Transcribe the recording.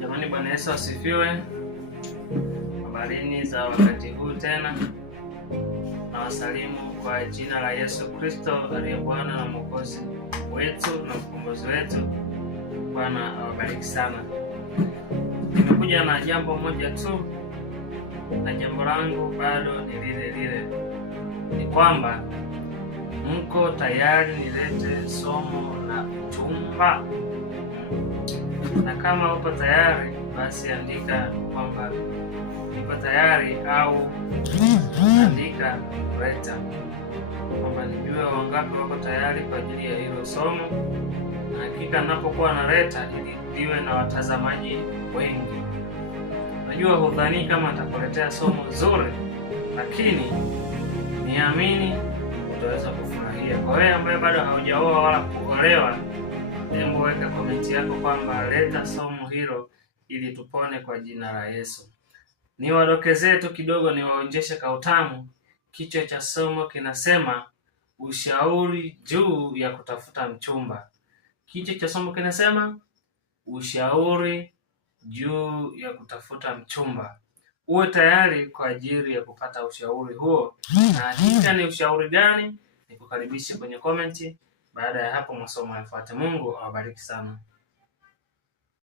Jamani, Bwana Yesu asifiwe. Habarini za wakati huu tena, na wasalimu kwa jina la Yesu Kristo aliye Bwana na Mwokozi wetu na mkombozi wetu. Bwana awabariki sana. Nimekuja na jambo moja tu, na jambo langu bado ni lile lile, ni kwamba mko tayari nilete somo la uchumba? Na kama uko tayari, basi andika kwamba niko tayari, au andika leta, kwamba nijue wangapi wako tayari kwa ajili ya hilo somo. Na hakika ninapokuwa naleta, ili liwe na watazamaji wengi. Najua hudhani kama nitakuletea somo zuri, lakini niamini utaweza kufurahia. Kwa wewe ambaye bado haujaoa wala kuolewa, hebu weka komenti yako kwamba leta somo hilo ili tupone kwa jina la Yesu. Niwadokezee tu kidogo, niwaonjeshe kautamu. Kichwa cha somo kinasema ushauri juu ya kutafuta mchumba. Kichwa cha somo kinasema ushauri juu ya kutafuta mchumba. Uwe tayari kwa ajili ya kupata ushauri huo. Na hakika ni ushauri gani? Nikukaribishe kwenye komenti. Baada ya hapo masomo yafuate. Mungu awabariki sana.